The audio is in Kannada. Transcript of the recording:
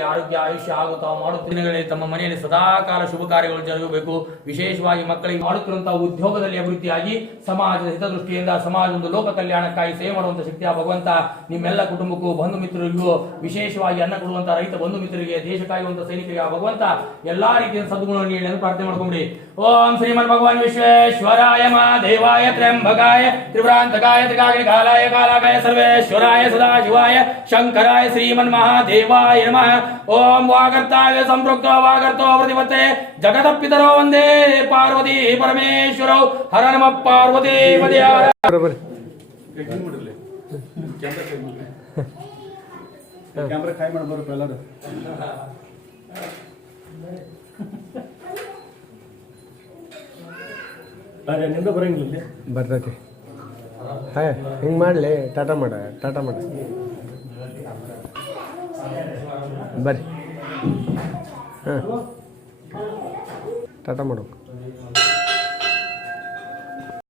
ಆರೋಗ್ಯ, ಆಯುಷ್ಯ ಹಾಗೂ ತಾವು ಮಾಡುವ ದಿನಗಳಲ್ಲಿ ತಮ್ಮ ಮನೆಯಲ್ಲಿ ಸದಾಕಾಲ ಶುಭ ಕಾರ್ಯಗಳು ಜರುಗಬೇಕು. ವಿಶೇಷವಾಗಿ ಮಕ್ಕಳಿಗೆ ಮಾಡುತ್ತಿರುವಂತಹ ಉದ್ಯೋಗದಲ್ಲಿ ಅಭಿವೃದ್ಧಿಯಾಗಿ ಸಮಾಜದ ಹಿತದೃಷ್ಟಿಯಿಂದ ಸಮಾಜ ಒಂದು ಲೋಕ ಕಲ್ಯಾಣಕ್ಕಾಗಿ ಸೇವೆ ಮಾಡುವಂತ ಶಕ್ತಿಯ ಭಗವಂತ ನಿಮ್ಮೆಲ್ಲ ಕುಟುಂಬಕ್ಕೂ ಬಂಧು ಮಿತ್ರರಿಗೂ ವಿಶೇಷವಾಗಿ ಅನ್ನ ಕೊಡುವಂತಹ ರೈತ ಬಂಧು ಮಿತ್ರರಿಗೆ ದೇಶ ಒಂದು ಸೈನಿಕರಿಗೆ ಆ ಭಗವಂತ ಎಲ್ಲಾ ರೀತಿಯ ಸದ್ಗುಣವನ್ನು ಹೇಳಿ ಪ್ರಾರ್ಥನೆ ಮಾಡ್ಕೊಂಡ್ರಿ ಓಂ ಶ್ರೀಮನ್ ಭಗವಾನ್ ವಿಶ್ವೇಶ್ವರಾಯ ದೇವಾಯ ತ್ರ್ಯಂಬಕಾಯ ಗಾಯ ತ್ರಿಗಾಗಿ ಕಾಲಾಯ ಕಾಲಾಕಾಯ ಸರ್ವೇಶ್ವರಾಯ ಸದಾಶಿವಾಯ ಶಂಕರಾಯ ಶ್ರೀಮನ್ ಮಹಾದೇವಾಯ ನಮಃ. ಓಂ ವಾಗರ್ತಾಯ ಸಂಪೃಕ್ತ ವಾಗರ್ತೋ ಪ್ರತಿಪತ್ತೆ ಜಗದಪ್ಪಿತರೋ ಒಂದೇ ಪಾರ್ವತಿ ಪರಮೇಶ್ವರೋ. ಹರ ನಮ ಪಾರ್ವತಿ ಕ್ಯಾಮ್ರಾ ಕಾಯ್ ಮಾಡಿ ಬರೋ ಎಲ್ಲರೂ ನಿಂದ ಬರಂಗಿಲ್ಲ ಬರ್ತೈತಿ. ಹಾಯ್ ಹಿಂಗೆ ಮಾಡಲಿ ಟಾಟಾ ಮಾಡ ಟಾಟಾ ಮಾಡ. ಬರ್ರಿ. ಹಾಂ. ಟಾಟಾ ಮಾಡ್ಬೇಕು